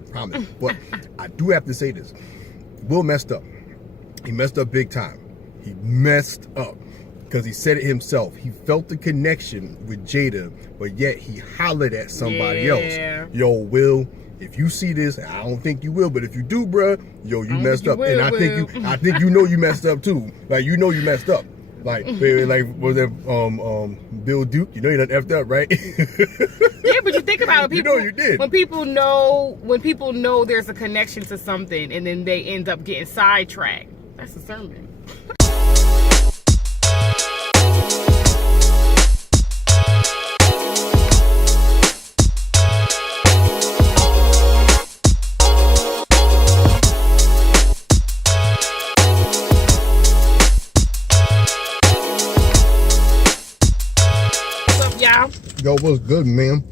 I promise. But I do have to say this. Will messed up. He messed up big time. He messed up. Because he said it himself. He felt the connection with Jada, but yet he hollered at somebody else. Yo, Will, if you see this, I don't think you will, but if you do, bruh, yo, you messed up. And I think you know you messed up too. Like, you know you messed up. Like was that Bill Duke? You know you done effed up, right? Yeah, but you think about it, people, you know you did. When people know there's a connection to something and then they end up getting sidetracked. That's a sermon. Yo, what's good, man?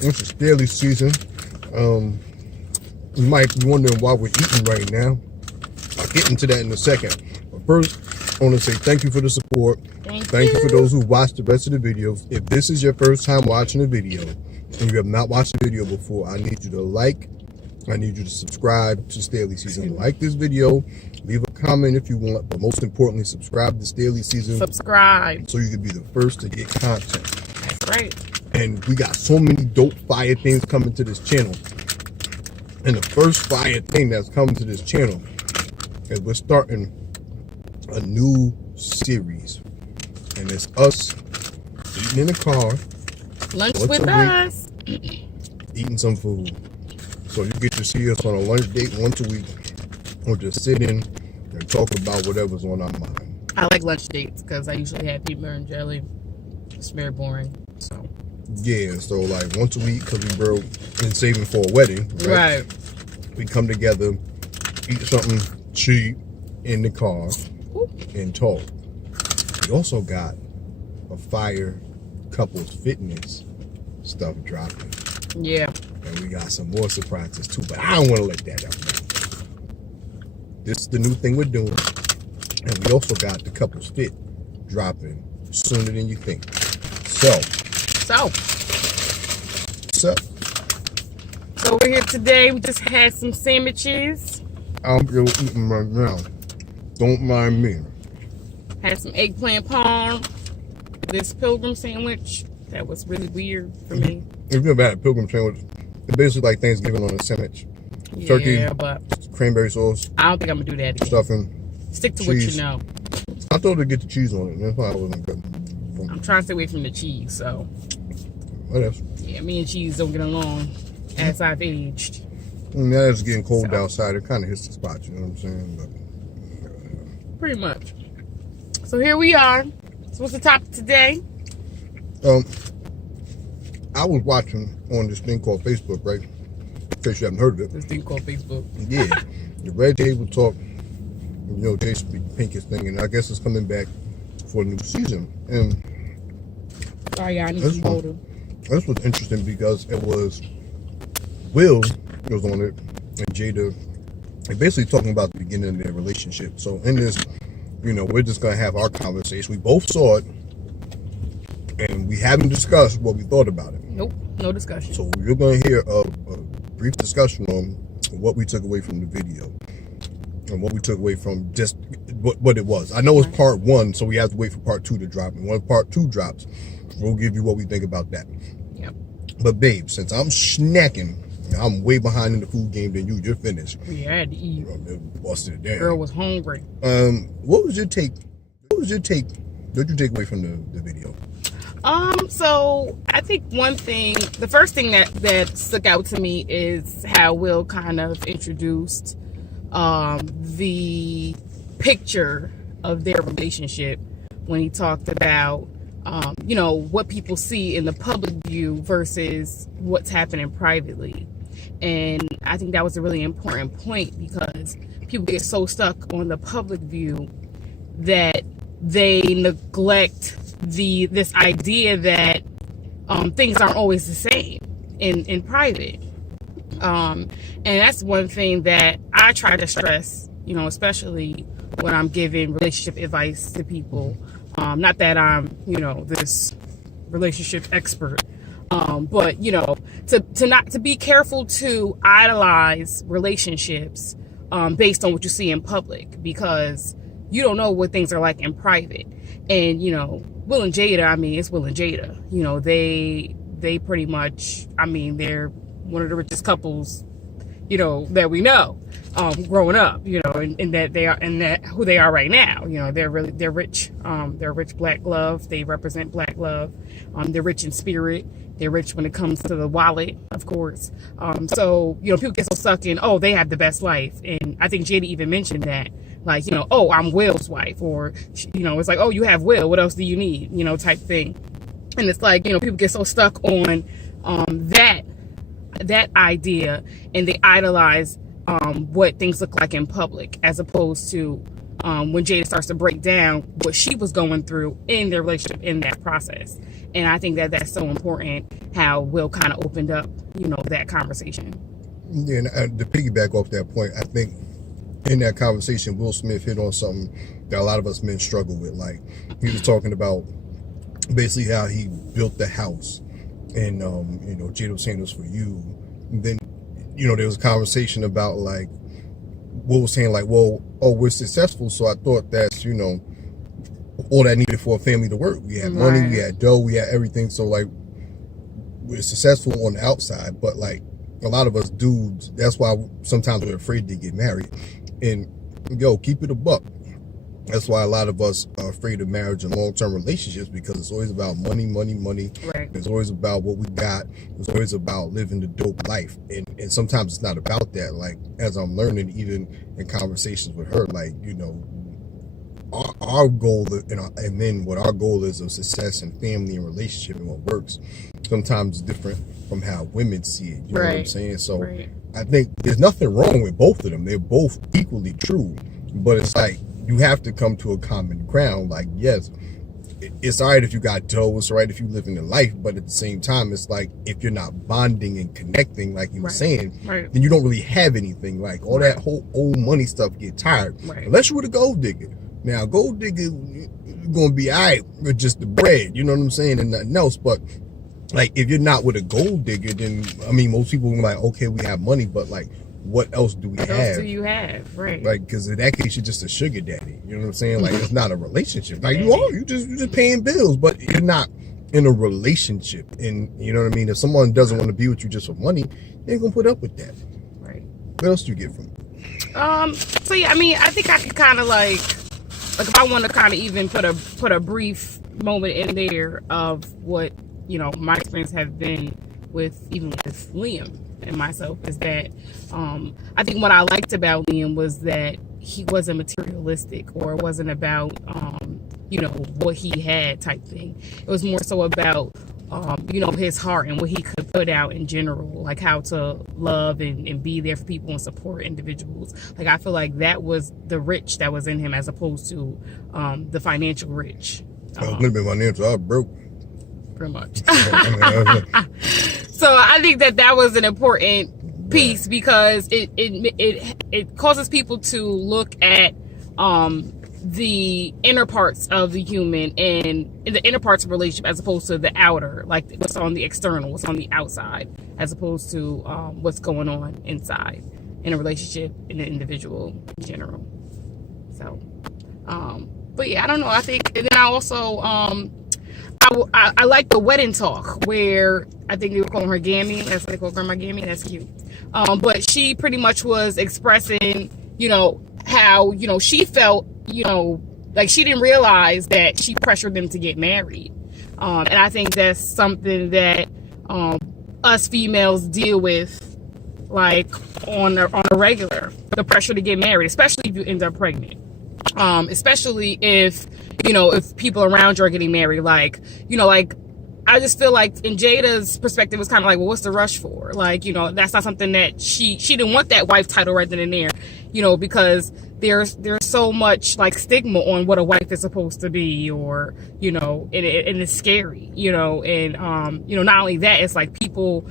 It's the Staley season. You might be wondering why we're eating right now. I'll get into that in a second. But first, I want to say thank you for the support. Thank you for those who watched the rest of the videos. If this is your first time watching a video and you have not watched the video before, I need you to like. I need you to subscribe to Staley Season. Like this video, leave a comment if you want, but most importantly, subscribe to Staley Season. Subscribe. So you can be the first to get content. That's right. And we got so many dope fire things coming to this channel. And the first fire thing that's coming to this channel is we're starting a new series. And it's us eating in the car. Lunch with us. Eating some food. So you get to see us on a lunch date once a week. Or just sit in and talk about whatever's on our mind. I like lunch dates because I usually have peanut butter and jelly. It's very boring. So. Yeah, so like once a week, because we were in saving for a wedding, right? We come together, eat something cheap in the car, and talk. We also got a fire couples fitness stuff dropping. Yeah. And we got some more surprises too, but I don't want to let that out. This is the new thing we're doing. And we also got the couples fit dropping sooner than you think. So we're here today. We just had some sandwiches. I'm still eating right now. Don't mind me. Had some eggplant parm. This pilgrim sandwich. That was really weird for me. If you've had a pilgrim sandwich, it's basically like Thanksgiving on a sandwich. Yeah, turkey, but cranberry sauce. I don't think I'm gonna do that again. Stuffing. Stick to cheese. what you know. I thought to get the cheese on it. That's why I wasn't good. I'm trying to stay away from the cheese, so. What else? Yeah, me and cheese don't get along as I've aged. Now it's getting cold outside. It kind of hits the spot, you know what I'm saying? But, pretty much. So here we are. So what's the topic today? I was watching on this thing called Facebook, right? In case you haven't heard of it. This thing called Facebook. Yeah. The Red Table talk, you know, Jada Pinkett's thing, and I guess it's coming back for a new season. And sorry, I need some water. This was interesting because it was Will was on it and Jada, and basically talking about the beginning of their relationship. So in this, you know, we're just gonna have our conversation. We both saw it, and we haven't discussed what we thought about it. Nope, no discussion. So you're gonna hear a brief discussion on what we took away from the video and what we took away from just what it was. I know it's part one, so we have to wait for part two to drop. And when part two drops, we'll give you what we think about that. Yep. But babe, since I'm snacking, I'm way behind in the food game than you. You're finished. We had to eat. Busted it down. Girl was hungry. What was your take? What did you take away from the video? So I think the first thing that stuck out to me is how Will kind of introduced the picture of their relationship when he talked about you know, what people see in the public view versus what's happening privately. And I think that was a really important point because people get so stuck on the public view that they neglect this idea that things aren't always the same in private. And that's one thing that I try to stress, you know, especially when I'm giving relationship advice to people. Not that I'm, you know, this relationship expert, But to be careful to idolize relationships based on what you see in public, because you don't know what things are like in private. And Will and Jada, I mean, it's Will and Jada. They pretty much, I mean, they're one of the richest couples that we know growing up, and that they are, and that who they are right now. They're rich. They're rich black love. They represent black love. They're rich in spirit. They're rich when it comes to the wallet, of course. So people get so stuck in, oh, they have the best life. And I think Jada even mentioned that, like, oh, I'm Will's wife, or it's like, oh, you have Will, what else do you need, type thing. And it's like, people get so stuck on that idea, and they idolize what things look like in public, as opposed to when Jada starts to break down what she was going through in their relationship in that process. And I think that that's so important, how Will kind of opened up that conversation. Yeah, and to piggyback off that point, I think in that conversation Will Smith hit on something that a lot of us men struggle with. Like, he was talking about basically how he built the house, and Jada was saying this for you. And then there was a conversation about, like, Will was saying, like, well, oh, we're successful, so I thought that's all that needed for a family to work. We had money, we had dough, we had everything, so, like, we're successful on the outside. But, like, a lot of us dudes, that's why sometimes we're afraid to get married. And keep it a buck, that's why a lot of us are afraid of marriage and long-term relationships, because it's always about money. Right. It's always about what we got. It's always about living the dope life. And sometimes it's not about that. Like, as I'm learning, even in conversations with her, like, our goal, and then what our goal is of success and family and relationship and what works, sometimes is different from how women see it. You know what I'm saying? So I think there's nothing wrong with both of them. They're both equally true. But it's like, you have to come to a common ground. Like, yes, it's all right if you got dough, it's all right if you live in the life, but at the same time, it's like, if you're not bonding and connecting, like you were saying, then you don't really have anything. Like, all that whole old money stuff get tired. Unless you were the gold digger. Now, gold digger, you're gonna be all right with just the bread, you know what I'm saying, and nothing else. But, like, if you're not with a gold digger, then, I mean, most people are like, okay, we have money, but, like, what else do we have? What else do you have? Right. Like, because in that case, you're just a sugar daddy. You know what I'm saying? Like, it's not a relationship. Like, you're just paying bills, but you're not in a relationship. And you know what I mean? If someone doesn't want to be with you just for money, they ain't gonna put up with that. Right. What else do you get from it? So yeah, I mean, I think I could kind of like if I want to kind of even put a brief moment in there of what my experience has been with Liam and myself, is that I think what I liked about Liam was that he wasn't materialistic, or it wasn't about what he had type thing. It was more so about his heart and what he could put out in general, like how to love and be there for people and support individuals. Like, I feel like that was the rich that was in him, as opposed to the financial rich. A little bit financial, I broke. Pretty much. So I think that was an important piece, because it causes people to look at the inner parts of the human and the inner parts of a relationship, as opposed to the outer, like what's on the external, what's on the outside, as opposed to what's going on inside in a relationship, in an individual in general. So, but yeah, I don't know. I think, and then I also, I like the wedding talk, where I think they were calling her Gammy. That's what they call Grandma Gammy. That's cute. But she pretty much was expressing, how, she felt, like she didn't realize that she pressured them to get married. And I think that's something that us females deal with, like, on a regular, the pressure to get married, especially if you end up pregnant. Especially if people around you are getting married. Like, like, I just feel like in Jada's perspective, it's kind of like, well, what's the rush for? Like, that's not something that she didn't want that wife title right then and there, because there's so much like stigma on what a wife is supposed to be, or, and it's scary, and, not only that, it's like people,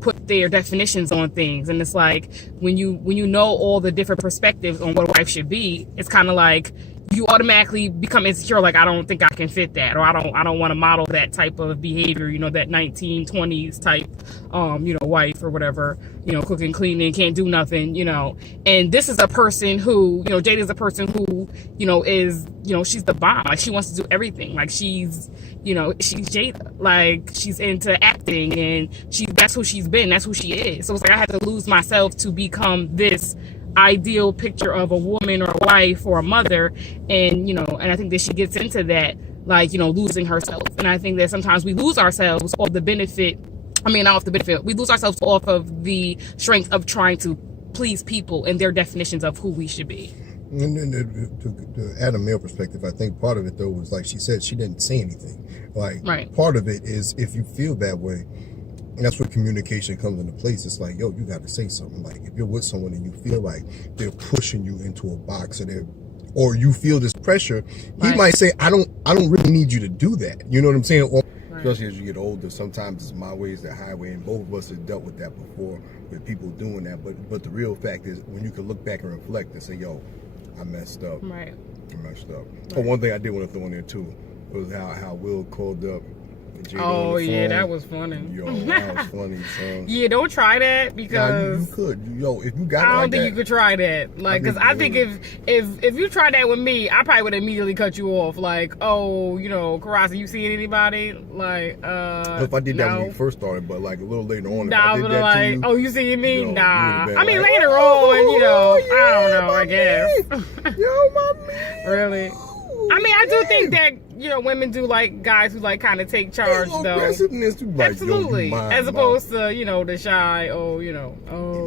put their definitions on things. And it's like, when you know all the different perspectives on what a wife should be, it's kind of like, you automatically become insecure. Like, I don't think I can fit that, or I don't want to model that type of behavior. You know, that 1920s type, you know, wife or whatever. You know, cooking, cleaning, can't do nothing. You know, and this is a person who, you know, Jada's a person who, you know, is, you know, she's the bomb. Like, she wants to do everything. Like, she's, you know, she's Jada. Like, she's into acting, and that's who she's been. That's who she is. So it's like I had to lose myself to become this ideal picture of a woman or a wife or a mother. And, you know, and I think that she gets into that, like, you know, losing herself. And I think that sometimes we lose ourselves off the benefit. I mean, not off the benefit. We lose ourselves off of the strength of trying to please people and their definitions of who we should be. And to add a male perspective, I think part of it, though, was like she said, she didn't say anything. Like, part of it is if you feel that way, that's where communication comes into place. It's like, yo, you got to say something. Like, if you're with someone and you feel like they're pushing you into a box, or you feel this pressure, he might say, I don't really need you to do that. You know what I'm saying? Or, especially as you get older, sometimes it's my way is the highway, and both of us have dealt with that before, with people doing that. But the real fact is, when you can look back and reflect and say, yo, I messed up. Right. I messed up. Oh, one thing I did want to throw in there too was how Will called up Jada oh, on the yeah, phone. that was funny. Yo, that was funny, son. Yeah, don't try that, because you could. Yo, if you got I it don't like think that, you could try that. Like, because I think if you tried that with me, I probably would immediately cut you off. Like, oh, you know, Harazin, you seeing anybody? Like, if I did that when you first started, but like a little later on, nah, if I did that like, to you, oh, you seeing me? yo, nah. I mean, like, later on, you know, yeah, I don't know, I guess. Yo, my man. Really? I mean, I do think that, you know, women do like guys who like kind of take charge, though. Like, absolutely. yo, as opposed to, you know, the shy, you know,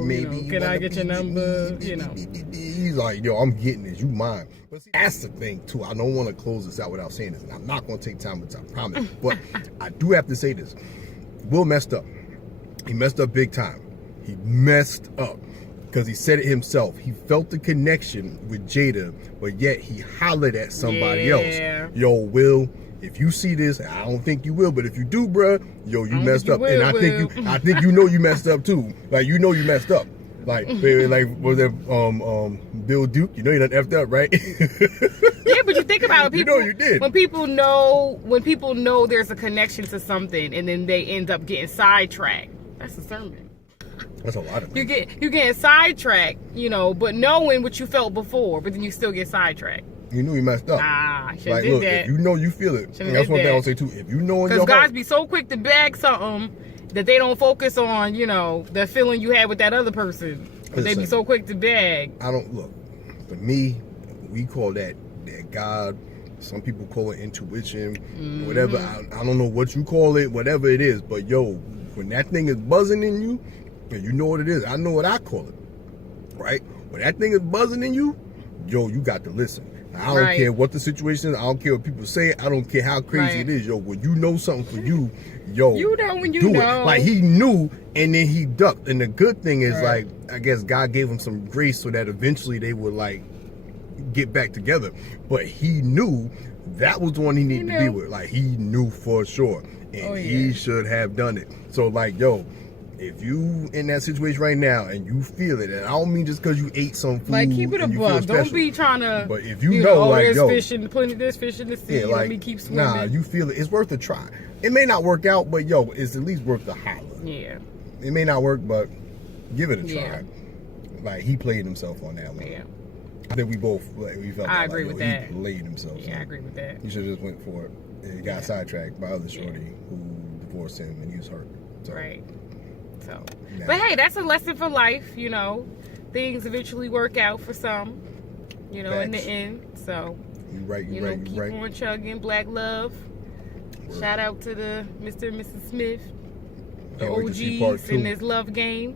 maybe you know, can I get your number? You know. He's like, yo, I'm getting this. You mine. But see, that's the thing, too. I don't want to close this out without saying this, and I'm not going to take time with time, I promise. But I do have to say this. Will messed up. He messed up big time. He messed up. Because he said it himself. He felt the connection with Jada, but yet he hollered at somebody else. Yo, Will, if you see this, I don't think you will, but if you do, bruh, yo, you messed up. And I think you know you messed up too. Like, you know you messed up. Like, baby, like, was that Bill Duke? You know you done effed up, right? Yeah, but you think about it, people, you know you did. when people know there's a connection to something, and then they end up getting sidetracked. That's a sermon. That's a lot of things. You get sidetracked, you know, but knowing what you felt before, but then you still get sidetracked. You knew you messed up. Nah, shouldn't like, did look, that. if you know you feel it, and that's one thing I'll say too. If you know in your heart, because guys be so quick to bag something that they don't focus on, you know, the feeling you had with that other person. They be so quick to bag. I don't look. For me, we call that God. Some people call it intuition, whatever. I don't know what you call it, whatever it is. But yo, when that thing is buzzing in you, and you know what it is. I know what I call it, right? When that thing is buzzing in you, yo, you got to listen. I don't care what the situation is. I don't care what people say. I don't care how crazy it is. Yo, when you know something for you, yo, you know when you do know. it. Like, he knew, and then he ducked. And the good thing is, like, I guess God gave him some grace so that eventually they would, like, get back together. But he knew that was the one he needed to be with. Like, he knew for sure. And he should have done it. So, like, yo, if you in that situation right now and you feel it, and I don't mean just because you ate some food, like, keep it a buck. Don't be trying to. But if you know, like, there's yo, there's fish in the sea. Let me keep swimming. Nah, you feel it. It's worth a try. It may not work out, but yo, it's at least worth the holler. Yeah. It may not work, but give it a try. Yeah. Like, he played himself on that one. Yeah. I think we both we felt. I agree with that. He played himself. Yeah, I agree with that. He should have just went for it. And he got sidetracked by other shorty who divorced him, and he was hurt. So. Right. So, but hey, that's a lesson for life. You know, things eventually work out for some. You know, in the end. So, you keep on chugging. Black love. Word. Shout out to the Mr. and Mrs. Smith, the OGs in this love game.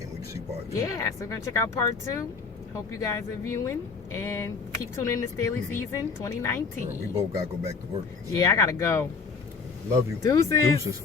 And we can see part 2. Yeah, so we're gonna check out part 2. Hope you guys are viewing, and keep tuning in to Staley season 2019. We both gotta go back to work. Yeah, I gotta go. Love you. Deuces.